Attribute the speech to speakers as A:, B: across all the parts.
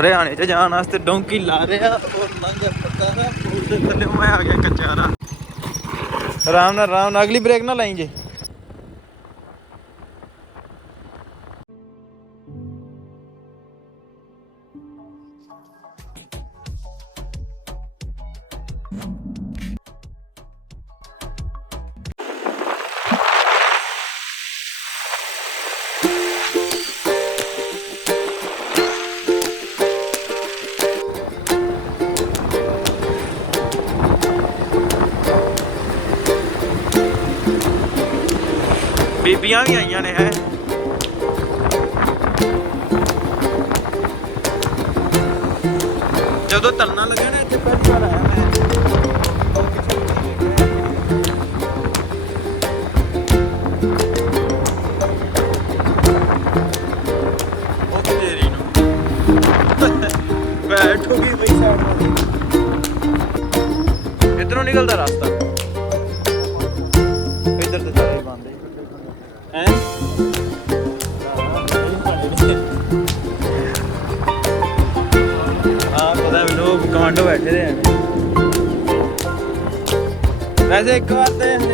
A: ਹਰਿਆਣੇ ਚ ਜਾਣ ਵਾਸਤੇ ਡੋਂਕੀ ਲਾ ਰਿਹਾ ਔਰ ਲੰਘ ਪਤਾ ਨਾ ਪੁਲ ਦੇ ਥੱਲੇ ਮੈਂ ਆ ਗਿਆ ਕਚਾਰਾ ਆਰਾਮ ਨਾਲ ਆਰਾਮ ਨਾਲ ਅਗਲੀ ਬ੍ਰੇਕ ਨਾ ਲਾਈ ਜੇ। ਜਦੋਂ ਤਲਣਾ ਲੱਗਾ ਨਾ, ਇੱਥੇ ਪਹਿਲੀ ਵਾਰ ਆਇਆ ਮੈਂ। ਉਹ ਨੂੰ। ਬੈਠੂਗੀ ਬਈ ਸਾਈਡ ਵਾਲੀ ਇਧਰੋਂ ਨਿਕਲਦਾ ਰਸਤਾ। ਵੈਸੇ ਇੱਕ ਵਾਰ ਤੇ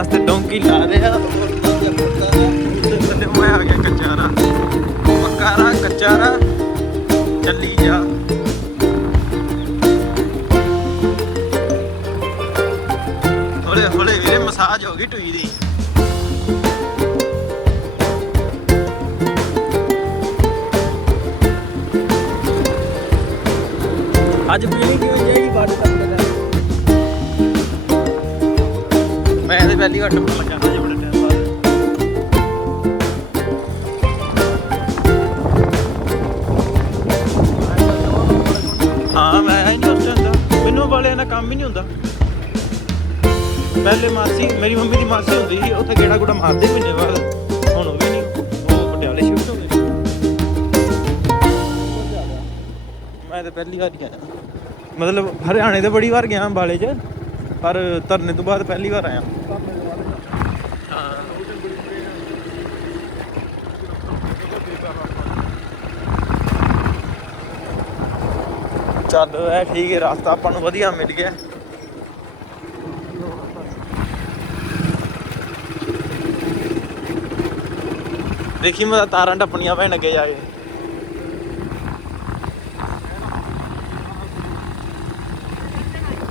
A: ਵਾਸਤੇ ਡੋਂਕੀ ਲਾ ਰਿਹਾ। ਔਰ ਲੰਘ ਪਤਾ ਮੈਂ ਆ ਗਿਆ ਕਚਾਰਾ ਮਕਾਰਾ ਕਚਾਰਾ ਚੱਲੀ ਜਾ। ਹੌਲੇ ਹੌਲੇ ਵੀਰੇ, ਮਸਾਜ ਹੋ ਗਈ ਟੂਈ ਦੀ। ਅੱਜ ਪੀਣੀ ਕਿਉਂ ਜਾਈ ਬਾਤ ਕਰਦੇ ਪਹਿਲੀ ਵਾਰ ਟੱਪਣ ਲੱਗਾ। ਹਾਂ ਬੜੇ ਟਾਈਮ ਬਾਅਦ ਹਾਂ ਮੈਂ ਹੀ ਨਹੀਂ ਹੁੰਦਾ, ਮੈਨੂੰ ਵਾਲਿਆਂ ਦਾ ਕੰਮ ਹੀ ਨਹੀਂ ਹੁੰਦਾ। ਪਹਿਲੇ ਮਾਸੀ, ਮੇਰੀ ਮੰਮੀ ਦੀ ਮਾਸੀ ਹੁੰਦੀ ਸੀ, ਉੱਥੇ ਗੇੜਾ ਗੁੜਾ ਮਾਰਦੇ ਮਹੀਨੇ ਬਾਅਦ ਹੁਣ ਉਹ ਵੀ ਨਹੀਂ, ਉਹ ਪਟਿਆਲੇ ਸ਼ਿਫਟ ਹੋ ਗਏ। ਮੈਂ ਤਾਂ ਪਹਿਲੀ ਵਾਰ ਹੀ ਆਇਆ। ਮਤਲਬ ਹਰਿਆਣੇ ਤੇ ਬੜੀ ਵਾਰ ਗਿਆ ਅੰਬਾਲੇ 'ਚ, ਪਰ ਧਰਨੇ ਤੋਂ ਬਾਅਦ ਪਹਿਲੀ ਵਾਰ ਆਇਆ। ਚੱਲ ਇਹ ਠੀਕ ਹੈ ਰਸਤਾ ਆਪਾਂ ਨੂੰ ਵਧੀਆ ਮਿਲ ਗਿਆ। ਦੇਖੀ ਮੈਂ ਤਾਰਾਂ ਟੱਪਣੀਆਂ ਪੈਣ ਅੱਗੇ ਜਾ ਕੇ।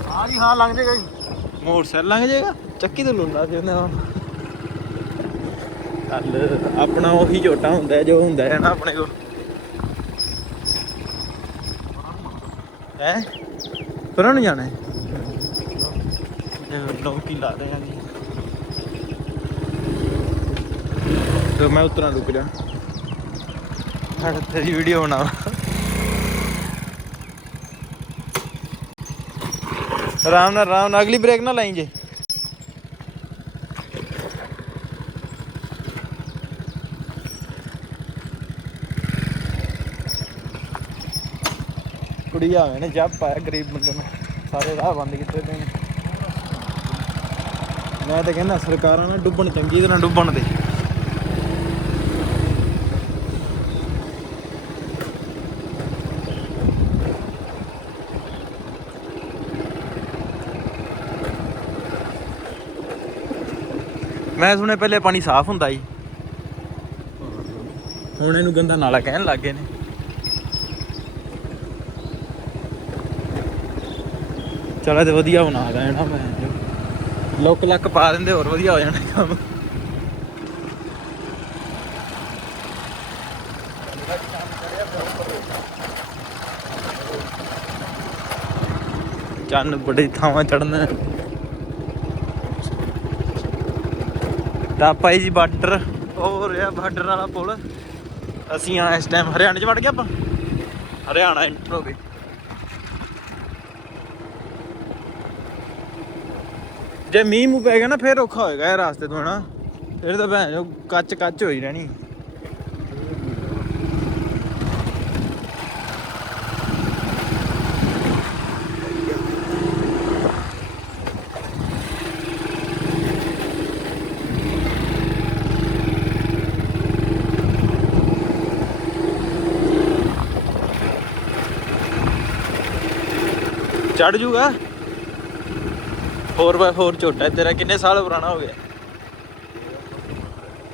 B: ਹਾਂ ਜੀ ਹਾਂ ਲੰਘ ਜਾਏਗਾ ਜੀ।
A: ਮੋਟਰਸਾਈਕਲ ਲੰਘ ਜਾਏਗਾ? ਚੱਕੀ ਤੇ ਲੁੰਦਾ ਸੀ ਉਹਨੇ ਚੱਲ ਆਪਣਾ ਉਹੀ ਝੋਟਾ ਹੁੰਦਾ ਜੋ ਹੁੰਦਾ ਹੈ ਨਾ ਆਪਣੇ ਕੋਲ। ਹੈ? ਪਰਾਂ ਨੂੰ ਜਾਣਾ। ਹੈ ਇਹ ਡੌਂਕੀ ਲਾ ਰਹੇ ਹਾਂ ਜੀ। ਤੇ ਮੈਂ ਉਤਰਾਂ ਰੁਕ ਜਾ। ਹਟ ਤੇਰੀ ਵੀਡੀਓ ਬਣਾ ਆਰਾਮ ਨਾਲ ਆਰਾਮ ਨਾਲ ਅਗਲੀ ਬ੍ਰੇਕ ਨਾ ਲਾਈ ਜੇ। ਕੁੜੀ ਆਵੇ ਨੇ, ਜੱਬ ਪਾਇਆ ਗਰੀਬ ਬੰਦੇ ਨੂੰ। ਸਾਰੇ ਰਾਹ ਬੰਦ ਕੀਤੇ ਤੇ ਮੈਂ ਤਾਂ ਕਹਿੰਦਾ, ਸਰਕਾਰਾਂ ਨਾਲ ਡੁੱਬਣ ਚੰਗੀ ਤਰ੍ਹਾਂ ਡੁੱਬਣ ਦੇ। ਮੈਂ ਸੁਣਿਆ ਪਹਿਲੇ ਪਾਣੀ ਸਾਫ਼ ਹੁੰਦਾ ਸੀ। ਹੁਣ ਇਹਨੂੰ ਗੰਦਾ ਨਾਲਾ ਕਹਿਣ ਲੱਗ ਗਏ ਨੇ। ਚਲ ਤੇ ਵਧੀਆ ਬਣਾ ਦਾ ਨਾ ਮੈਂ। ਲੁੱਕ ਲੱਕ ਪਾ ਦਿੰਦੇ, ਹੋਰ ਵਧੀਆ ਹੋ ਜਾਣਾ ਕੰਮ। ਚੰਨ ਬੜੀ ਥਾਵਾਂ ਚੜਨਾ ਤਾਂ ਭਾਈ ਜੀ ਬਾਰਡਰ ਹੋ ਰਿਹਾ ਬਾਰਡਰ ਵਾਲਾ ਪੁਲ। ਅਸੀਂ ਆ ਇਸ ਟਾਈਮ ਹਰਿਆਣੇ ਚ ਵੜ ਗਏ ਆਪਾਂ। ਹਰਿਆਣਾ ਇੰਟਰ ਹੋ ਗਏ। ਜੇ ਮੀਂਹ ਮੂ ਪੈ ਗਿਆ ਨਾ, ਫਿਰ ਔਖਾ ਹੋਏਗਾ ਇਹ ਰਾਸਤੇ ਤੋਂ, ਹਨਾ? ਫਿਰ ਤਾਂ ਭੈਣ ਜੋ ਕੱਚ ਕੱਚ ਹੋਈ ਰਹਿਣੀ। ਚੜ ਜੂਗਾ? 4x4 ਝੋਟਾ ਹੈ ਤੇਰਾ ਕਿੰਨੇ ਸਾਲ ਪੁਰਾਣਾ ਹੋ ਗਿਆ?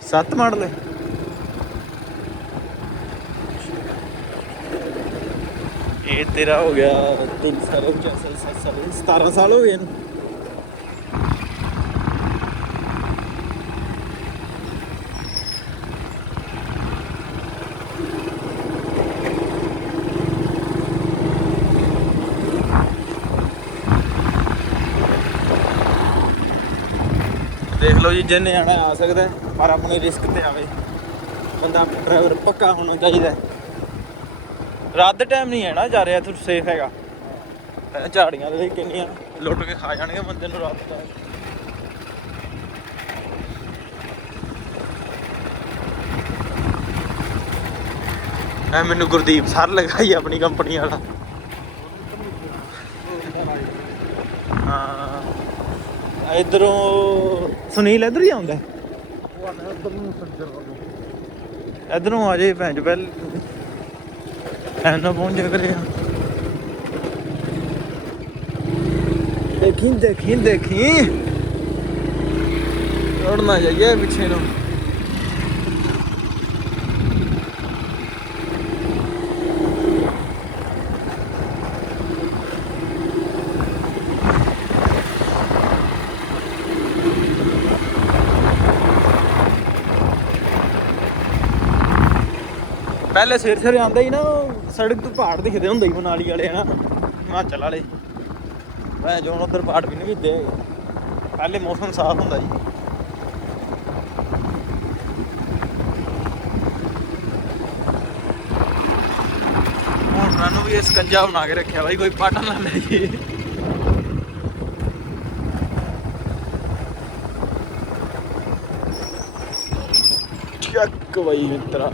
A: 7 ਮਾਡਲ ਹੈ। ਇਹ ਤੇਰਾ ਹੋ ਗਿਆ 3 ਸਾਲ ਹੋ ਗਿਆ 7 ਸਾਲ 17 ਸਾਲ ਹੋ ਗਏ ਇਹਨੂੰ ਦੇਖ ਲਓ ਜੀ, ਜਿੰਨੇ ਆਣਾ ਆ ਸਕਦਾ, ਪਰ ਆਪਣੇ ਰਿਸਕ ਤੇ ਆਵੇ। ਬੰਦਾ ਡਰਾਈਵਰ ਪੱਕਾ ਹੋਣਾ ਚਾਹੀਦਾ ਰਾਤ ਦੇ ਟਾਈਮ ਨਹੀਂ ਹੈ ਨਾ, ਜਾ ਰਿਹਾ ਇੱਥੇ ਸੇਫ ਹੈਗਾ। ਇਹ ਝਾੜੀਆਂ ਦੇ ਕਿੰਨੀਆਂ ਲੁੱਟ ਕੇ ਖਾ ਜਾਣਗੇ ਬੰਦੇ ਨੂੰ ਰਾਤ ਦਾ। ਐ ਮੈਨੂੰ ਗੁਰਦੀਪ ਸਰ ਲਗਾਈ ਆਪਣੀ ਕੰਪਨੀ ਵਾਲਾ। ਇਧਰੋਂ ਸੁਨੀਲ ਇਧਰ ਹੀ ਆਉਂਦਾ? ਇਧਰੋਂ ਆ ਜੇ ਭੈਣ ਚ ਪਹਿਲ। ਐਨਾ ਪਹੁੰਚ ਜਾ ਕਰਿਆ ਦੇਖੀ ਦੇਖੀ ਦੇਖੀ। ਉੜਨਾ ਜਾਈਏ ਪਿੱਛੇ ਨੂੰ। ਪਹਿਲੇ ਸਿਰ ਸਿਰ ਆਂਦਾ ਹੀ ਨਾ, ਸੜਕ ਤੋਂ ਪਹਾੜ ਦਿਖਦੇ ਹੁੰਦੇ ਹੀ ਮਨਾਲੀ ਵਾਲੇ, ਹਨਾ। ਹਿਮਾਚਲ ਵਾਲੇ। ਮੈਂ ਜੋ ਉਧਰ ਪਹਾੜ ਵੀ ਨਹੀਂ ਵਿਦੇ ਪਹਿਲੇ ਮੌਸਮ ਸਾਫ਼ ਹੁੰਦਾ ਜੀ ਹੁਣ ਨੂੰ ਵੀ ਇਸ ਕੰਜਾ ਬਣਾ ਕੇ ਰੱਖਿਆ ਬਾਈ, ਕੋਈ ਪਾਟਾ ਨਾ ਲੈ ਜੀ ਚੱਕ ਬਾਈ ਮਿੱਤਰਾ।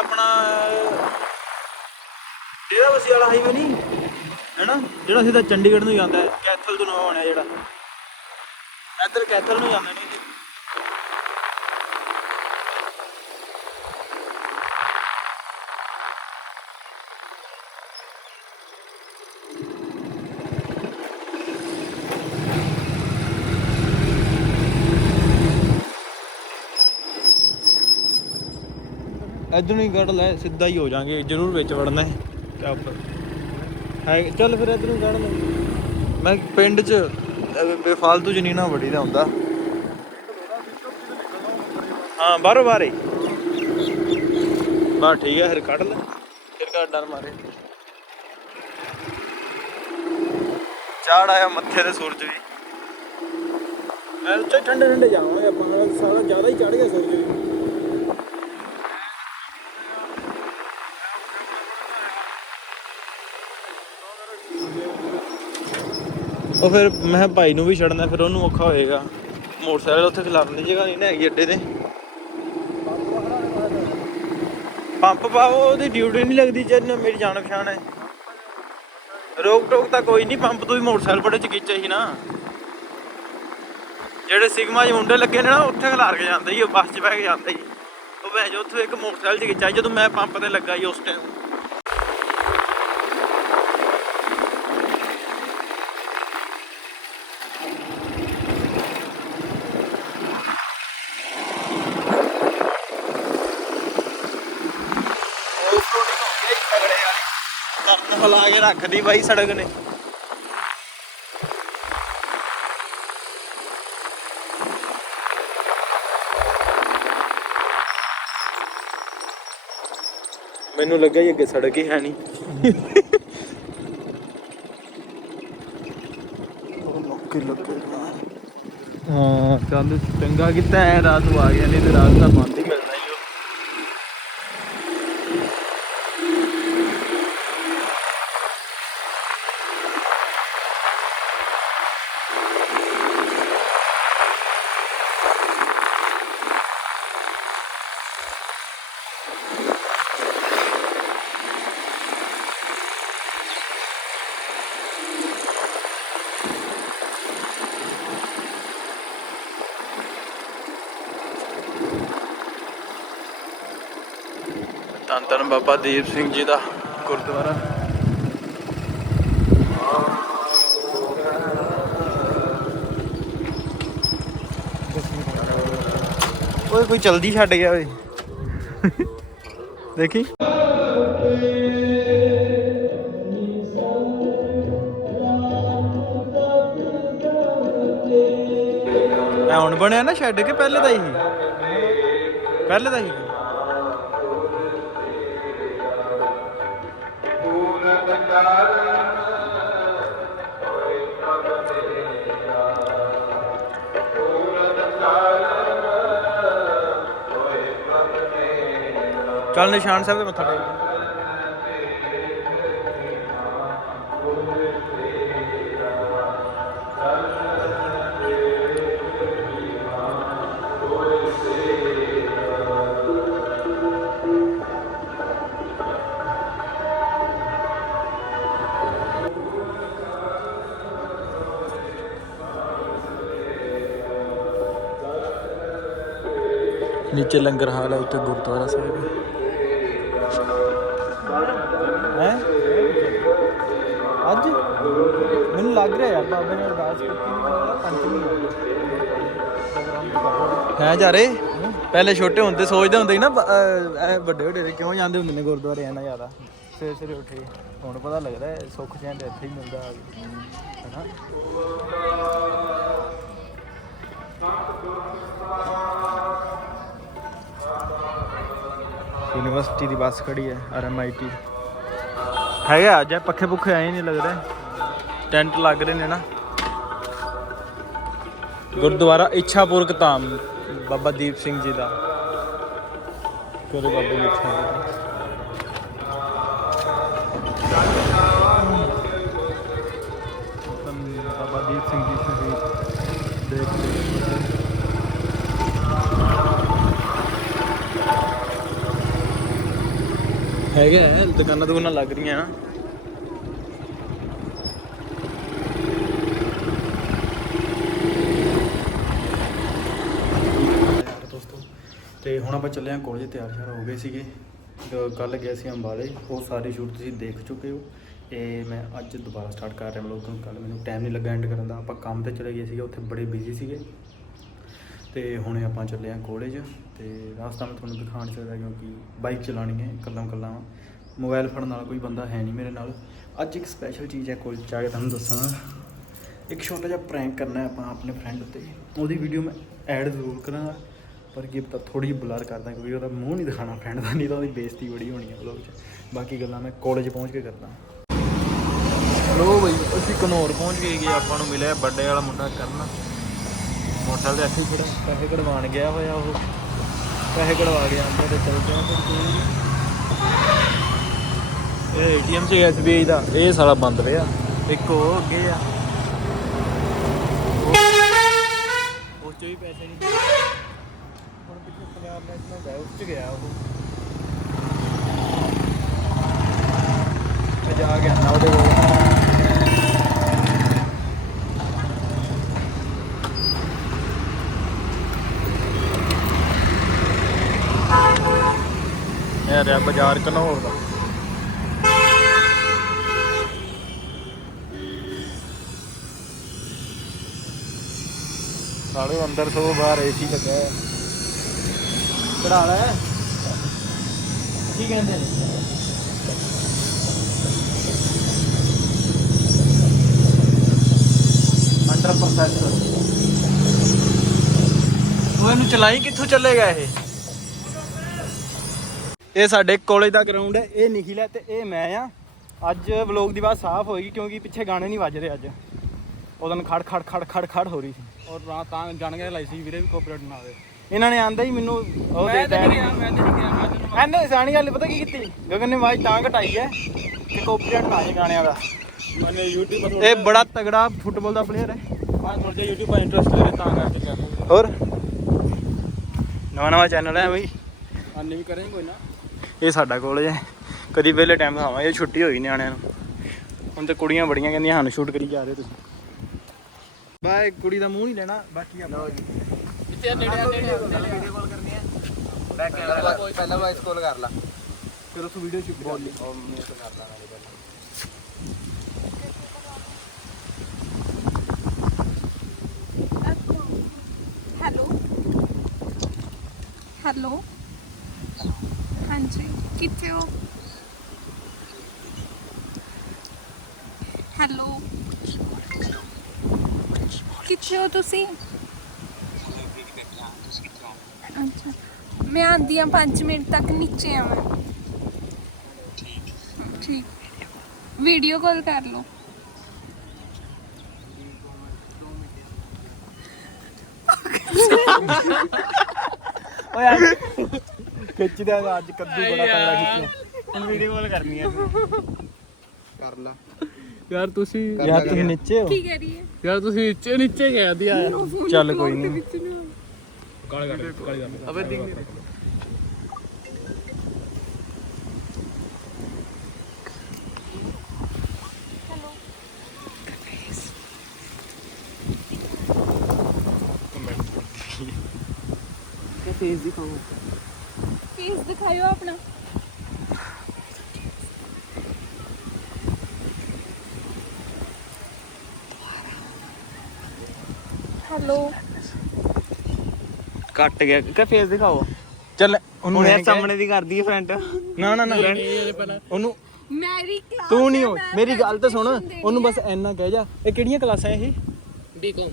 A: ਆਪਣਾ ਡੇਰਾ ਬਸੀ ਵਾਲਾ ਹਾਈਵੇ ਨਹੀਂ? ਹੈਨਾ? ਜਿਹੜਾ ਸਿੱਧਾ ਚੰਡੀਗੜ੍ਹ ਨੂੰ ਜਾਂਦਾ ਹੈ, ਕੈਥਲ ਤੋਂ ਨਵਾਂ ਬਣਿਆ ਜਿਹੜਾ। ਇੱਧਰ ਕੈਥਲ ਨੂੰ ਜਾਂਦਾ ਨਹੀਂ। ਇੱਧਰ ਨੂੰ ਹੀ ਕੱਢ ਲੈ ਸਿੱਧਾ ਹੀ ਹੋ ਜਾਾਂਗੇ ਜ਼ਰੂਰ ਵਿੱਚ ਵੜਨਾ ਹੈ। ਕਿਆ ਉੱਪਰ ਹੈ ਚੱਲ ਫਿਰ ਇੱਧਰ ਨੂੰ ਕੱਢ ਲੈ। ਮੈਂ ਪਿੰਡ 'ਚ ਬੇਫਾਲਤੂ ਜ਼ਨੀਨਾ ਵੜੀ ਦਾ ਹੁੰਦਾ। ਹਾਂ ਬਾਹਰੋਂ ਬਾਹਰੇ ਬਾ ਠੀਕ ਹੈ ਫਿਰ ਕੱਢ ਲੈ। ਫਿਰ ਕਰ ਡਰ ਮਾਰੇ। ਚਾੜ ਆਇਆ ਮੱਥੇ ਤੇ ਸੂਰਜ ਵੀ। ਮੈਂ ਉੱਤੇ ਠੰਡੇ ਠੰਡੇ ਜਾਵਾਂਗੇ ਆਪਾਂ ਸਾਰਾ ਜ਼ਿਆਦਾ ਹੀ ਚੜ ਗਿਆ ਸੂਰਜ ਵੀ। ਉਹ ਫਿਰ ਮੈਂ ਕਿਹਾ ਭਾਈ ਨੂੰ ਵੀ ਛੱਡਣਾ, ਫਿਰ ਉਹਨੂੰ ਔਖਾ ਹੋਏਗਾ। ਮੋਟਰਸਾਈਕਲ ਉੱਥੇ ਖਿਲਾਰਨ ਦੀ ਜਗ੍ਹਾ ਨਹੀਂ ਨਾ ਹੈਗੀ ਅੱਡੇ ਤੇ। ਪੰਪ ਪਾਓ, ਉਹਦੀ ਡਿਊਟੀ ਨਹੀਂ ਲੱਗਦੀ ਜੇ ਮੇਰੀ ਜਾਣ ਪਛਾਣ ਹੈ। ਰੋਕ ਟੋਕ ਤਾਂ ਕੋਈ ਨਹੀਂ ਪੰਪ ਤੋਂ ਹੀ ਮੋਟਰਸਾਈਕਲ ਬੜੇ ਚਕੀਚੇ ਸੀ ਨਾ। ਜਿਹੜੇ ਸਿਗਮਾ ਜੀ ਮੁੰਡੇ ਲੱਗੇ ਨੇ ਨਾ, ਉੱਥੇ ਖਿਲਾਰ ਕੇ ਜਾਂਦੇ ਸੀ ਉਹ ਬੱਸ 'ਚ ਬਹਿ ਕੇ ਜਾਂਦੇ ਸੀ ਉਹ ਭੈ ਉੱਥੇ ਇੱਕ ਮੋਟਰਸਾਈਕਲ ਚਕੀਚਾ ਜਦੋਂ ਮੈਂ ਪੰਪ ਤੇ ਲੱਗਾ ਸੀ ਉਸ ਟਾਈਮ ਬਰਫ਼ ਲਾ ਕੇ ਰੱਖਦੀ ਬਾਈ ਸੜਕ ਨੇ। ਮੈਨੂੰ ਲੱਗਾ ਹੀ ਅੱਗੇ ਸੜਕ ਹੀ ਹੈ ਨਹੀਂ। ਲੋਕੇ ਲੋਕੇ ਹਾਂ ਚੱਲ ਚੰਗਾ ਕੀਤਾ ਹੈ ਰਾਤ ਨੂੰ ਆ ਗਿਆ ਨਹੀਂ ਤੇ ਰਾਤ ਦਾ ਬੰਦ ਬਾਬਾ ਦੀਪ ਸਿੰਘ ਜੀ ਦਾ ਗੁਰਦੁਆਰਾ। ਓਏ, ਕੋਈ ਜਲਦੀ ਛੱਡ ਗਿਆ ਓਏ। ਦੇਖੀ? ਐ ਹੁਣ ਬਣਿਆ ਨਾ ਛੱਡ ਕੇ ਪਹਿਲੇ ਦਾ ਹੀ? ਪਹਿਲੇ ਦਾ ਹੀ। ਚੱਲ ਨਿਸ਼ਾਨ ਸਾਹਿਬ ਦੇ ਮੱਥਾ ਟੇਕ। ਨੀਚੇ ਲੰਗਰ ਹਾਲ ਹੈ ਉੱਤੇ ਗੁਰਦੁਆਰਾ ਸਾਹਿਬ ਹੈ? ਅੱਜ? ਮੈਨੂੰ ਲੱਗ ਰਿਹਾ ਯਾਰ ਬਾਬੇ ਨੇ ਅਰਦਾਸ ਕੀਤੀ ਨਹੀਂ ਪੰਚਮੀ ਹੈ ਜਾ ਰੇ ਪਹਿਲੇ ਛੋਟੇ ਹੁੰਦੇ ਸੋਚਦੇ ਹੁੰਦੇ ਸੀ ਨਾ ਬ- ਅਹ ਇਹ ਵੱਡੇ ਵੱਡੇ ਦੇ ਕਿਉਂ ਜਾਂਦੇ ਹੁੰਦੇ ਨੇ ਗੁਰਦੁਆਰੇ ਇੰਨਾ ਜ਼ਿਆਦਾ। ਸਵੇਰੇ ਸਵੇਰੇ ਉੱਠ ਕੇ ਹੁਣ ਪਤਾ ਲੱਗਦਾ ਹੈ, ਸੁੱਖ ਚੈਨ ਤੇ ਇੱਥੇ ਹੀ ਮਿਲਦਾ ਆ ਕੇ। ਯੂਨੀਵਰਸਿਟੀ ਦੀ ਬੱਸ ਖੜੀ ਹੈ ਆਰਐਮਆਈਟੀ ਹੈਗਾ ਅੱਜ ਪੱਖੇ ਪੁੱਖੇ ਆਏ ਨਹੀਂ ਲੱਗ ਰਹੇ ਟੈਂਟ ਲੱਗ ਰਹੇ ਨੇ ਨਾ। ਗੁਰਦੁਆਰਾ ਇੱਛਾਪੁਰ ਧਾਮ ਬਾਬਾ ਦੀਪ ਸਿੰਘ ਜੀ ਦਾ। ਕਰੋ ਬਾਬਾ ਦੀ ਇੱਛਾ ਪੂਰੀ। ਧੰਨ ਹੈਗਾ ਹੈ, ਦੁਕਾਨਾਂ ਦੁਕਾਨਾਂ ਲੱਗ ਰਹੀਆਂ। ਨਾ ਯਾਰ ਦੋਸਤੋ ਤੇ ਹੁਣ ਆਪਾਂ ਚੱਲੇ ਹਾਂ ਕਾਲਜ ਤਿਆਰ ਸ਼ਿਆਰ ਹੋ ਗਏ ਸੀਗੇ। ਕੱਲ ਗਏ ਸੀ ਅੰਬਾਲੇ। ਉਹ ਸਾਰੇ ਸ਼ੂਟ ਤੁਸੀਂ ਦੇਖ ਚੁੱਕੇ ਹੋ। ਤੇ ਮੈਂ ਅੱਜ ਦੁਬਾਰਾ ਸਟਾਰਟ ਕਰ ਰਿਹਾ ਵਲੋਗ ਕੱਲ ਮੈਨੂੰ ਟਾਈਮ ਨਹੀਂ ਲੱਗਾ ਐਂਡ ਕਰਨ ਦਾ। ਆਪਾਂ ਕੰਮ ਤੇ ਚਲੇ ਗਏ ਸੀਗੇ ਉੱਥੇ ਬੜੇ ਬਿਜ਼ੀ ਸੀਗੇ। ਤੇ ਹੁਣੇ ਆਪਾਂ ਚੱਲੇ ਹਾਂ ਕਾਲਜ ਤੇ ਰਾਸਤਾ ਮੈਂ ਤੁਹਾਨੂੰ ਦਿਖਾਉਣ ਚਾਹਦਾ ਕਿਉਂਕਿ ਬਾਈਕ ਚਲਾਉਣੀ ਹੈ, ਇਕੱਲਾ ਇਕੱਲਾ ਵਾਂ। ਮੋਬਾਈਲ ਫੜਨ ਵਾਲਾ ਕੋਈ ਬੰਦਾ ਹੈ ਨਹੀਂ ਮੇਰੇ ਨਾਲ। ਅੱਜ ਇੱਕ ਸਪੈਸ਼ਲ ਚੀਜ਼ ਹੈ ਕਾਲਜ ਜਾ ਕੇ ਤੁਹਾਨੂੰ ਦੱਸਾਂਗਾ। ਇੱਕ ਛੋਟਾ ਜਿਹਾ ਪ੍ਰੈਂਕ ਕਰਨਾ ਹੈ ਆਪਾਂ ਆਪਣੇ ਫਰੈਂਡ ਉੱਤੇ। ਉਹਦੀ ਵੀਡੀਓ ਮੈਂ ਐਡ ਜ਼ਰੂਰ ਕਰਾਂਗਾ, ਪਰ ਕੀ ਪਤਾ ਥੋੜੀ ਬਲਰ ਕਰਦਾ ਕਿਉਂਕਿ ਉਹਦਾ ਮੂੰਹ ਨਹੀਂ ਦਿਖਾਣਾ ਫਰੈਂਡ ਦਾ, ਨਹੀਂ ਤਾਂ ਉਹਦੀ ਬੇਇੱਜ਼ਤੀ ਬੜੀ ਹੋਣੀ ਹੈ ਵਲੋਗ 'ਚ। ਬਾਕੀ ਗੱਲਾਂ ਮੈਂ ਕਾਲਜ ਪਹੁੰਚ ਕੇ ਕਰਦਾ ਲੋ ਬਈ, ਅਸੀਂ ਕਨੌਰ ਪਹੁੰਚ ਗਏ ਗਏ, ਆਪਾਂ ਨੂੰ ਮਿਲਿਆ ਵੱਡੇ ਵਾਲਾ ਮੁੰਡਾ ਕਰਨ। ਮੋਟਰਸਾਈਕਲ ਦੇ ਇੱਥੇ ਥੋੜਾ ਪੈਸੇ ਕਢਵਾਉਣ ਗਿਆ ਹੋਇਆ ਉਹ। ਪੈਸੇ ਕਢਵਾ ਕੇ ਆਂਦੇ ਤੇ ਚੱਲਦੇ ਆ ਫਿਰ ਕੋਈ ਇਹ ਏਟੀਐਮ ਸੀ ਐਸਬੀਆਈ ਦਾ। ਇਹ ਸਾਲਾ ਬੰਦ ਪਿਆ ਇੱਕ ਉਹ ਅੱਗੇ ਆ। ਉਹ ਚ ਵੀ ਪੈਸੇ ਨਹੀਂ ਹੁਣ ਪਿੱਛੇ ਪੰਜਾਬ ਨੈਸ਼ਨਲ ਦਾ ਉਸ ਚ ਗਿਆ ਉਹ। ਜਾ ਕੇ ਆਣਾ ਉਹਦੇ ਕੋਲ। ਪੈ ਰਿਹਾ ਬਾਜ਼ਾਰ ਘਨੌਰ ਦਾ? ਸਾਰੇ ਅੰਦਰ ਤੋਂ ਬਾਹਰ ਏਸੀ ਲੱਗਾ ਹੈ। ਚੜਾ ਲੈ। ਕੀ ਕਹਿੰਦੇ ਨੇ? ਉਹ ਇਹਨੂੰ ਚਲਾਈ ਕਿੱਥੋਂ ਚੱਲੇਗਾ ਇਹ? ਇਹ ਸਾਡੇ ਕਾਲਜ ਦਾ ਗਰਾਊਂਡ ਹੈ ਇਹ ਨਿਖਿਲ ਹੈ ਤੇ ਇਹ ਮੈਂ ਆ ਅੱਜ ਵਲੋਗ ਦੀ ਬਾਤ ਸਾਫ਼ ਹੋਏਗੀ ਕਿਉਂਕਿ ਪਿੱਛੇ ਗਾਣੇ ਨਹੀਂ ਵੱਜ ਰਹੇ ਅੱਜ। ਉਦੋਂ ਖੜ ਖੜ ਖੜ ਖੜ ਖੜ ਹੋ ਰਹੀ ਸੀ।
B: ਔਰ ਰਾਤ ਤਾਂ ਜਾਣ ਕੇ ਲਾਈ ਸੀ ਵੀਰੇ ਵੀ ਕੋਪਰੇਟ ਨਾ ਆਵੇ।
A: ਇਹਨਾਂ ਨੇ ਆਂਦਾ ਹੀ ਮੈਨੂੰ ਉਹ ਦੇ
B: ਤਾਂ
A: ਦਿੱਤਾ
B: ਮੈਂ ਤਾਂ ਨਹੀਂ ਗਿਆ ਮੈਂ ਤੈਨੂੰ
A: ਐਨੇ ਸਿਆਣੀ ਗੱਲ ਪਤਾ ਕੀ ਕੀਤੀ? ਗਗਨ ਨੇ ਆਵਾਜ਼ ਤਾਂ ਘਟਾਈ ਹੈ ਕਿ ਕਾਪੀਰਾਈਟ ਨਾ ਆਏ ਗਾਣਿਆਂ ਦਾ।
B: ਮੈਨੇ YouTube
A: ਇਹ ਬੜਾ ਤਗੜਾ ਫੁੱਟਬਾਲ ਦਾ ਪਲੇਅਰ ਹੈ।
B: ਮੈਂ ਥੋੜਾ ਜਿਹਾ YouTube ਪਰ ਇੰਟਰਸਟ ਲੈ ਤਾਂ ਕਰਕੇ ਕਰ
A: ਹੋਰ? ਨਵਾਂ ਨਵਾਂ ਚੈਨਲ ਹੈ ਬਈ।
B: ਆਨੇ ਵੀ ਕਰਾਂਗੇ ਕੋਈ ਨਾ।
A: ਇਹ ਸਾਡਾ ਕਾਲਜ ਹੈ ਕਦੀ ਵਿਹਲੇ ਟਾਈਮ ਆਵਾਂਗੇ ਛੁੱਟੀ ਹੋਈ ਨਿਆਣਿਆਂ ਨੂੰ। ਹੁਣ ਤੇ ਕੁੜੀਆਂ ਬੜੀਆਂ ਕਹਿੰਦੀਆਂ ਸਾਨੂੰ ਸ਼ੂਟ ਕਰੀ ਜਾ ਰਹੇ ਤੁਸੀਂ। ਬਾਏ ਕੁੜੀ ਦਾ ਮੂੰਹ ਨਹੀਂ ਲੈਣਾ ਬਾਕੀ ਆਪਾਂ
B: ਕਿੱਥੇ ਨੇੜੇ ਨੇੜੇ ਵੀਡੀਓ ਕਾਲ ਕਰਨੀ ਹੈ। ਬੈਕ ਕੈਮਰਾ ਕੋਈ ਪਹਿਲਾਂ ਵਾਇਸ ਕਾਲ ਕਰ ਲਾ।
A: ਫਿਰ ਉਸ ਵੀਡੀਓ ਸ਼ੂਟ ਕਰ ਲਈ
B: ਉਹ ਮੈਂ ਤਾਂ ਕਰਦਾ ਨਾਲੇ ਪਹਿਲਾਂ।
C: ਹੈਲੋ। ਹੈਲੋ। ਹਾਂਜੀ ਕਿੱਥੇ ਹੋ ਹੈਲੋ ਕਿੱਥੇ ਹੋ ਤੁਸੀਂ ਅੱਛਾ ਮੈਂ ਆਂਦੀ ਆ 5 ਮਿੰਟ ਤੱਕ ਨੀਚੇ ਆ ਮੈਂ ਠੀਕ ਵੀਡੀਓ ਕਾਲ ਕਰ ਲਓ
A: ਓਏ ਖਿੱਚਦਾ ਅੱਜ ਕੱਦੂ ਬੜਾ ਤਗੜਾ ਖਿੱਚਿਆ। ਹੁਣ ਵੀਡੀਓ ਕਾਲ ਕਰਨੀ ਹੈ
B: ਕਰ ਲਾ। ਯਾਰ ਤੁਸੀਂ
A: ਯਾਰ ਤੁਸੀਂ ਨੀਚੇ ਹੋ।
C: ਕੀ ਕਰੀਏ
B: ਯਾਰ ਤੁਸੀਂ ਨੀਚੇ ਨੀਚੇ ਗਿਆ ਦਿਆ
A: ਚੱਲ ਕੋਈ ਨਹੀਂ।
B: ਕਾਲ ਕਰ ਕਾਲ ਕਰ ਅਬੇ ਦਿਖ ਫੇਸ ਦਿਖਾਓ
C: ਫੇਸ ਦਿਖਾਇਓ ਆਪਣਾ ਹੈਲੋ।
D: ਕੱਟ ਗਿਆ। ਕਿ ਫੇਸ ਦਿਖਾਓ?
A: ਚੱਲ ਉਹਨੂੰ
D: ਹੁਣ ਇਹ ਸਾਹਮਣੇ ਦੀ ਕਰਦੀ ਹੈ ਫਰੰਟ
A: ਨਾ ਨਾ ਨਾ। ਉਹਨੂੰ
C: ਮੈਰੀ ਕਲਾਸ
A: ਤੂੰ ਨਹੀਂ ਹੋ ਮੇਰੀ ਗੱਲ ਤਾਂ ਸੁਣ। ਉਹਨੂੰ ਬਸ ਇੰਨਾ ਕਹਿ ਜਾ। ਇਹ ਕਿਹੜੀਆਂ ਕਲਾਸਾਂ ਇਹ?
B: ਬੀਕਮ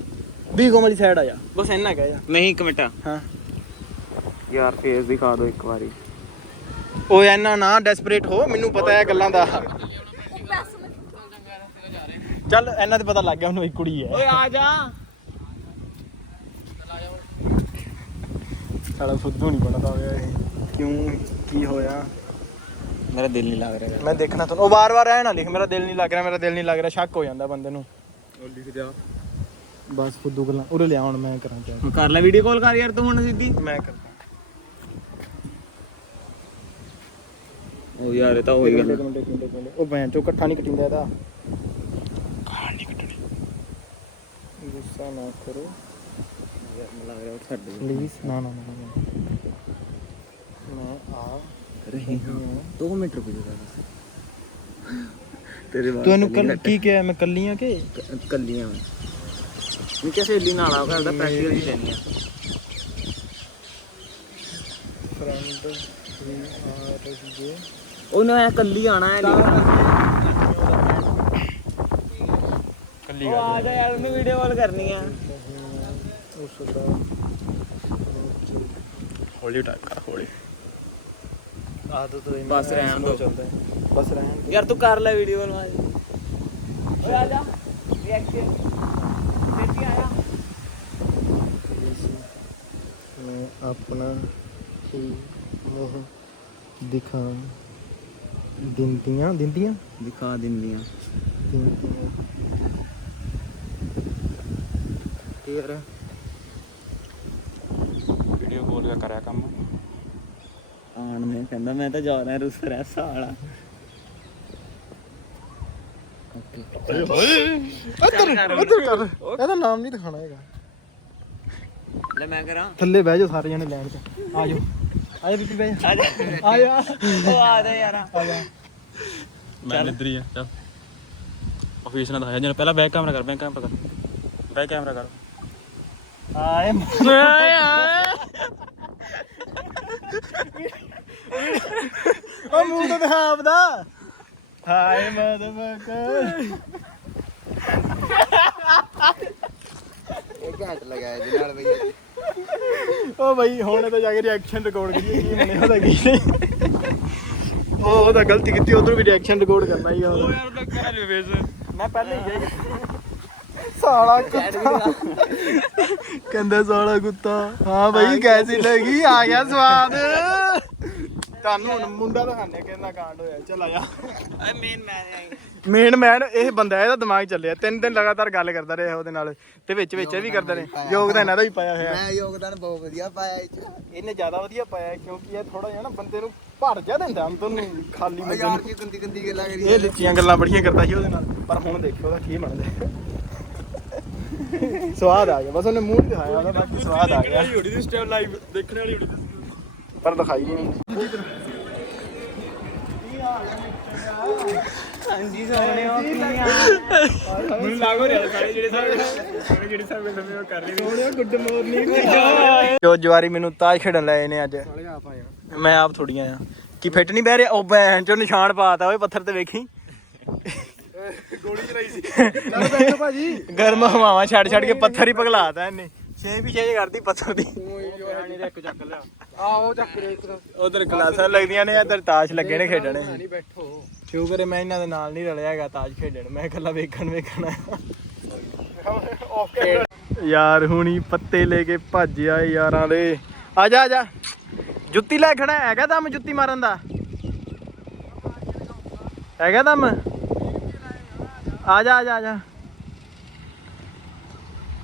A: ਬੀਕੋਮ ਵਾਲੀ ਸਾਈਡ ਆ ਜਾ। ਬਸ ਇੰਨਾ ਕਹਿ ਜਾ।
D: ਨਹੀਂ ਇੱਕ ਮਿੰਟ।
A: ਹਾਂ।
D: ਯਾਰ ਫੇਸ ਦਿਖਾ ਦਿਓ ਇੱਕ ਵਾਰੀ।
A: ਓਏ ਇੰਨਾ ਨਾ ਡੈਸਪਰੇਟ ਹੋ ਮੈਨੂੰ ਪਤਾ ਹੈ ਗੱਲਾਂ ਦਾ। ਚੱਲ ਇਹਨਾਂ ਤੇ ਪਤਾ ਲੱਗ ਗਿਆ ਉਹਨੂੰ ਇੱਕ ਕੁੜੀ ਹੈ।
D: ਓਏ ਆ ਜਾ।
A: ਸਾਲਾ ਫੁੱਦੂ ਨਹੀਂ ਬਣਦਾ ਹੋਇਆ ਇਹ। ਕਿਉਂ? ਕੀ ਹੋਇਆ?
D: ਮੇਰਾ ਦਿਲ ਨਹੀਂ ਲੱਗ ਰਿਹਾ
A: ਮੈਂ ਦੇਖਣਾ ਤੁਹਾਨੂੰ। ਉਹ ਵਾਰ-ਵਾਰ ਐ ਨਾ ਲਿਖ ਮੇਰਾ ਦਿਲ ਨਹੀਂ ਲੱਗ ਰਿਹਾ ਮੇਰਾ ਦਿਲ ਨਹੀਂ ਲੱਗ ਰਿਹਾ। ਸ਼ੱਕ ਹੋ ਜਾਂਦਾ ਬੰਦੇ ਨੂੰ।
B: ਉਹ ਲਿਖ ਜਾ।
A: ਬਸ ਫੁੱਦੂ ਗੱਲਾਂ। ਉਰੇ ਲਿਆ ਹੁਣ ਮੈਂ ਕਰਾਂ ਚਾਹ
D: ਕਰ ਲੈ ਵੀਡੀਓ ਕਾਲ ਕਰ ਯਾਰ ਤੂੰ ਹੁਣ ਸਿੱਧੀ।
A: ਮੈਂ ਕਰਦਾ।
D: ਉਹ ਯਾਰ ਇਹ ਤਾਂ ਹੋਈ ਗੱਲ
A: ਉਹ ਬੈਂ ਚੋ ਇਕੱਠਾ ਨਹੀਂ ਕਟਿੰਦਾ ਇਹਦਾ। ਗਾਲ ਨਹੀਂ ਕੱਟਣੀ? ਗੁੱਸਾ ਨਾ ਕਰੋ।
D: ਲੱਗ ਰਿਹਾ ਦੇ
A: ਪਲੀਜ਼ ਨਾ ਨਾ ਨਾ। ਮੈਂ ਆ
D: ਰਹੀ ਹਾਂ। 2 ਮਿੰਟ ਰੁਕ ਜਾ ਤੇਰੇ ਬਾਅਦ
A: ਤੁਹਾਨੂੰ ਕੱਲ ਕੀ ਕਿਹਾ ਮੈਂ ਕੱਲੀਆਂ ਕਿ?
D: ਕੱਲੀਆਂ ਮੈਂ। ਕਿਹਾ ਸਹੇਲੀ ਨਾਲ ਆ ਕਰਦਾ ਪ੍ਰੈਕਟੀਕਲ ਹੀ ਲੈਣੀ ਆ।
A: ਫਰੈਂਡ ਵੀ ਆ ਰਹੀ ਜੇ
D: ਉਹਨੇ ਐ ਕੱਲੀ ਆਣਾ ਹੈ
A: ਕੱਲੀ
D: ਆ ਜਾ ਯਾਰ ਉਹਨੂੰ ਵੀਡੀਓ ਕਾਲ ਕਰਨੀ ਆ।
A: ਉਸ ਦਾ ਹੌਲੀ ਟਾਈਪ ਕਰ ਹੌਲੀ ਆਦਤ ਹੋਈ
D: ਬਸ ਰਹਿਣ ਦਿਓ।
A: ਚੱਲਦਾ ਹੈ। ਬਸ ਰਹਿਣ ਦਿਓ।
D: ਯਾਰ ਤੂੰ ਕਰ ਲੈ ਵੀਡੀਓ ਕਾਲ ਮਾਜ ਓਏ ਆ ਜਾ ਰਿਐਕਸ਼ਨ ਛੇਤੀ ਆਇਆ
A: ਮੈਂ ਆਪਣਾ ਹੀ ਮੋਹ ਦਿਖਾ ਦਿੰਦੀਆਂ ਵੀਡੀਓ ਕਾਲ ਕਰਿਆ ਕੰਮ।
D: ਆਣ ਮੈਂ ਕਹਿੰਦਾ ਮੈਂ ਤਾਂ ਜਾ ਰਿਹਾ ਰੁਸ ਰਿਹਾ ਸਾਲਾ।
A: ਇੱਧਰ ਇੱਧਰ ਕਰ। ਇਹਦਾ ਨਾਮ ਨਹੀਂ ਦਿਖਾਣਾ ਹੈਗਾ।
D: ਲੈ ਮੈਂ ਕਰਾਂ।
A: ਥੱਲੇ ਬਹਿ ਜਾਓ ਸਾਰੇ ਜਣੇ ਲੈਣ 'ਚ। ਆ ਜਾਓ। ਆ ਜਾ ਬੀਬੀ ਬਹਿ ਜਾ।
D: ਆ ਜਾ।
A: ਆ ਜਾ।
D: ਉਹ ਆ ਜਾ ਯਾਰ।
A: ਆ ਜਾ।
B: ਮੈਂ ਇੱਧਰ ਹੀ ਆ ਚੱਲ। ਆਫਿਸ ਨਾਲ ਦਿਖਾਇਆ ਜਨ ਪਹਿਲਾਂ ਬੈਕ ਕੈਮਰਾ ਕਰ ਬੈਕ ਕੈਮਰਾ ਕਰ। ਬੈਕ ਕੈਮਰਾ ਕਰ।
A: ਆਏ। ਉਹ ਮੂੰਹ ਤਾਂ ਦਿਖਾ ਆਪਦਾ। ਹਾਏ ਮਦਰਫਕਰ
E: ਘੈਂਟ ਲਗਾਇਆ ਇਹਦੇ ਨਾਲ ਬਈ।
A: ਉਹ ਬਈ ਹੁਣ ਤਾਂ ਜਾ ਕੇ ਰਿਐਕਸ਼ਨ ਰਿਕਾਰਡ ਕਰੀਏ ਕੀ ਬਣਿਆ ਉਹਦਾ ਕੀ ਨਹੀਂ। ਉਹ ਉਹਦਾ ਗਲਤੀ ਕੀਤੀ ਉਧਰ ਵੀ ਰਿਐਕਸ਼ਨ ਰਿਕਾਰਡ ਕਰਨਾ ਹੀ ਆ
B: ਉਹ ਯਾਰ ਉਹਦਾ ਕਰਾ ਲਿਓ ਫੇਸ
A: ਮੈਂ ਪਹਿਲੇ ਹੀ ਗਿਆ। ਸਾਲਾ ਕੁੱਤਾ ਕਹਿੰਦਾ ਸਾਲਾ ਕੁੱਤਾ। ਹਾਂ ਬਈ ਕੈਸੀ ਲੱਗੀ ਆ ਗਿਆ ਸਵਾਦ। ਤੁਹਾਨੂੰ ਹੁਣ ਮੁੰਡਾ ਦਿਖਾਣੇ ਕਿੰਨਾ ਕਾਂਡ ਹੋਇਆ। ਚੱਲ ਆ ਜਾ।
B: ਐ ਮੇਨ ਮੈਨ
A: ਮੇਨ ਮੈਨ ਇਹ ਬੰਦਾ ਇਹਦਾ ਦਿਮਾਗ ਚੱਲਿਆ। ਤਿੰਨ ਦਿਨ ਲਗਾਤਾਰ ਗੱਲ ਕਰਦਾ ਰਿਹਾ ਉਹਦੇ ਨਾਲ। ਤੇ ਵਿੱਚ ਵਿੱਚ ਇਹ ਵੀ ਕਰਦੇ ਨੇ। ਯੋਗਦਾਨ ਇਹਨਾਂ ਦਾ ਹੀ ਪਾਇਆ ਹੋਇਆ।
E: ਮੈਂ ਯੋਗਦਾਨ ਬਹੁਤ ਵਧੀਆ ਪਾਇਆ ਇਹ ਚ।
A: ਇਹਨੇ ਜ਼ਿਆਦਾ ਵਧੀਆ ਪਾਇਆ ਕਿਉਂਕਿ ਇਹ ਥੋੜਾ ਜਿਹਾ ਨਾ ਬੰਦੇ ਨੂੰ ਭਰ ਜਾ ਦਿੰਦਾ ਅੰਦਰ ਨੂੰ ਖਾਲੀ ਬੰਦੇ
E: ਯਾਰ ਕੀ ਗੰਦੀ ਗੰਦੀ ਗੱਲਾਂ ਕਰੀ
A: ਇਹ ਲਿੱਚੀਆਂ ਗੱਲਾਂ ਬੜੀਆਂ ਕਰਦਾ ਸੀ ਉਹਦੇ ਨਾਲ। ਪਰ ਹੁਣ ਦੇਖੋ ਉਹਦਾ ਕੀ ਬਣਦਾ। ਸਵਾਦ ਆ ਗਿਆ। ਬਸ ਉਹਨੇ ਮੂੰਹ ਨੀ ਦਿਖਾਇਆ ਉਹਦਾ ਬਾਕੀ ਸਵਾਦ ਆ ਗਿਆ।
B: ਹੋੜੀ ਦੀ ਸਟੈਪ ਲਾਈਵ ਦੇਖਣ ਵਾਲੀ ਹੋੜੀ
A: ਪਰ ਦਿਖਾਈ ਨਹੀਂ
B: ਮੈਨੂੰ ਲੱਗ ਹੋ ਰਿਹਾ ਸਾਰੇ ਜਿਹੜੇ ਸਾਰੇ ਜਿਹੜੇ ਸਾਰੇ ਸਮੇਂ ਉਹ ਕਰ ਰਹੇ
A: ਸੋਹਣਿਆ ਗੁੱਡ ਮਾਰਨਿੰਗ ਜੋ ਜਵਾਰੀ ਮੈਨੂੰ ਤਾਜ ਖੇਡਣ ਲਏ ਨੇ ਅੱਜ। ਮੈਂ ਆਪ ਥੋੜੀਆਂ ਆ ਕੀ ਫਿੱਟ ਨਹੀਂ ਬਹਿ ਰਿਹਾ? ਉਹ ਬੈਣ ਚੋਂ ਨਿਸ਼ਾਨ ਪਾਤਾ ਓਏ ਪੱਥਰ ਤੇ ਵੇਖੀ।
B: ਗੋਲੀ ਚਲਾਈ ਸੀ।
A: ਚੱਲ ਬੈਠੋ ਭਾਜੀ। ਗਰਮ ਹਵਾਵਾਂ ਛੱਡ ਛੱਡ ਕੇ ਪੱਥਰ ਹੀ ਪਗਲਾਤਾ ਇਹਨੇ। ਛੇ ਵੀ ਛੇ ਕਰਦੀ ਪੱਥਰ ਦੀ।
B: ਇੱਕ ਚੱਕ ਲਿਆ।
E: ਆਹੋ ਚੱਕ ਰੇ ਇੱਕ
A: ਉਧਰ ਕਲਾਸਾਂ ਲੱਗਦੀਆਂ ਨੇ ਇੱਧਰ ਤਾਸ਼ ਲੱਗੇ ਨੇ ਖੇਡਣੇ।
E: ਨਹੀਂ ਬੈਠੋ।
A: ਸ਼ੁਕਰ ਹੈ ਮੈਂ ਇਹਨਾਂ ਦੇ ਨਾਲ ਨਹੀਂ ਰਲਿਆ ਹੈਗਾ ਤਾਸ਼ ਖੇਡਣ। ਮੈਂ ਇਕੱਲਾ ਵੇਖਣ ਵੇਖਣਾ ਯਾਰ ਹੁਣੀ ਪੱਤੇ ਲੈ ਕੇ ਭੱਜ ਆਏ ਯਾਰਾਂ ਦੇ। ਆ ਜਾ ਆ ਜਾ। ਜੁੱਤੀ ਲੈ ਖੜਾ ਹੈਗਾ ਦਮ ਜੁੱਤੀ ਮਾਰਨ ਦਾ? ਹੈਗਾ ਦਮ? ਆ ਜਾ ਆ ਜਾ ਆ ਜਾ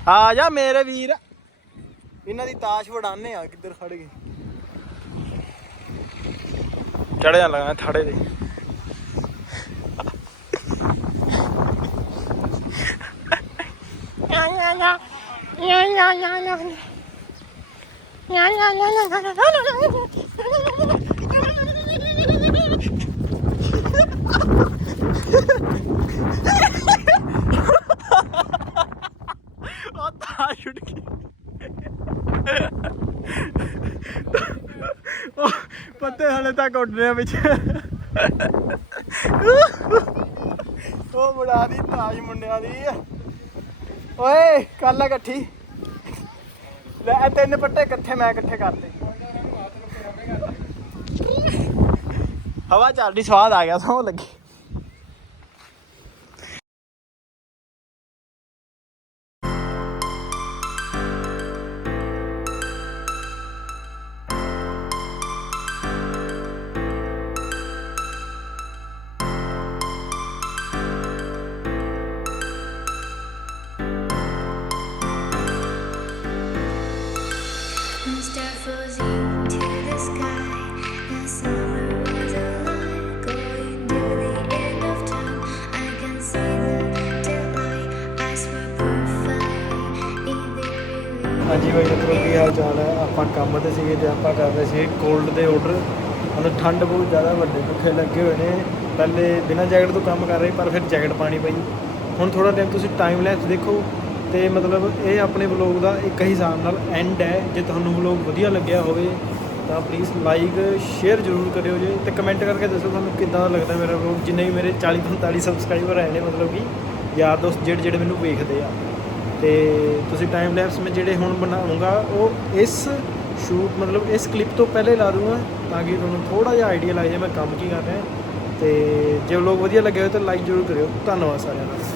A: ਆ ਜਾ ਮੇਰੇ ਵੀਰ ਇਹਨਾਂ ਦੀ ਤਾਸ਼ ਵਡਾਨੇ ਆ ਕਿੱਧਰ ਖੜ ਗਏ ਚੜ ਜਾ ਲਗਾ ਥਾੜੇ ਦੇ ਉਹ ਤਾਸ਼ ਉੱਡ ਗਈ ਉਹ ਪੱਤੇ ਹਲੇ ਤੱਕ ਉੱਡ ਰਹੇ ਆ ਵਿੱਚ। ਉਹ ਬੜਾ ਦੀ ਤਾਜ ਮੁੰਡਿਆਂ ਦੀ। ਓਏ, ਕੱਲ ਆ ਇਕੱਠੀ। ਲੈ, ਇਹ ਤਿੰਨ ਪੱਟੇ ਇਕੱਠੇ ਮੈਂ ਇਕੱਠੇ ਕਰਤੇ। ਹਵਾ ਚੱਲਦੀ, ਸਵਾਦ ਆ ਗਿਆ ਸੌ ਲੱਗੀ। ਹਾਂਜੀ ਬਾਈ ਮਿੱਤਰੋ ਕੀ ਹਾਲ ਚਾਲ ਹੈ ਆਪਾਂ ਕੰਮ ਤੇ ਸੀਗੇ ਤੇ ਆਪਾਂ ਕਰ ਰਹੇ ਸੀ ਕੋਲਡ ਦੇ ਆਰਡਰ ਮਤਲਬ ਠੰਡ ਬਹੁਤ ਜ਼ਿਆਦਾ ਵੱਡੇ ਪੱਖੇ ਲੱਗੇ ਹੋਏ ਨੇ। ਪਹਿਲੇ ਬਿਨਾਂ ਜੈਕਟ ਤੋਂ ਕੰਮ ਕਰ ਰਹੇ, ਪਰ ਫਿਰ ਜੈਕਟ ਪਾਣੀ ਪਈ। ਹੁਣ ਥੋੜਾ ਟਾਈਮ ਤੁਸੀਂ ਟਾਈਮ ਲੈਪਸ ਦੇਖੋ ਤੇ ਮਤਲਬ ਇਹ ਆਪਣੇ ਵਲੌਗ ਦਾ ਇੱਕ ਹਿਸਾਬ ਨਾਲ ਐਂਡ ਹੈ। ਜੇ ਤੁਹਾਨੂੰ ਵਲੌਗ ਵਧੀਆ ਲੱਗਿਆ ਹੋਵੇ, ਤਾਂ ਪਲੀਜ਼ ਲਾਈਕ ਸ਼ੇਅਰ ਜ਼ਰੂਰ ਕਰਿਓ ਜੇ। ਤੇ ਕਮੈਂਟ ਕਰਕੇ ਦੱਸੋ ਤੁਹਾਨੂੰ ਕਿੱਦਾਂ ਦਾ ਲੱਗਦਾ ਮੇਰਾ ਵਲੌਗ ਜਿੰਨੇ ਵੀ ਮੇਰੇ 40 45 ਸਬਸਕ੍ਰਾਈਬਰ ਆਏ ਨੇ ਮਤਲਬ ਕਿ, ਯਾਰ ਦੋਸਤ ਜਿਹੜੇ ਜਿਹੜੇ ਮੈਨੂੰ ਵੇਖਦੇ ਆ। ਤੇ ਤੁਸੀਂ ਟਾਈਮ ਲੈਪਸ ਮੈਂ ਜਿਹੜੇ ਹੁਣ ਬਣਾਉਂਗਾ, ਉਹ ਇਸ ਸ਼ੂਟ ਮਤਲਬ ਇਸ ਕਲਿੱਪ ਤੋਂ ਪਹਿਲੇ ਲਾ ਦੂੰਗਾ, ਤਾਂ ਕਿ ਤੁਹਾਨੂੰ ਥੋੜਾ ਜਿਹਾ ਆਈਡੀਆ ਲੱਗ ਜਾਏ ਮੈਂ ਕੰਮ ਕੀ ਕਰ ਰਿਹਾ, ਤੇ ਜੇ ਲੋਕ ਵਧੀਆ ਲੱਗਿਆ ਹੋਵੇ ਤਾਂ ਲਾਈਕ ਜ਼ਰੂਰ ਕਰਿਓ। ਧੰਨਵਾਦ ਸਾਰਿਆਂ ਦਾ।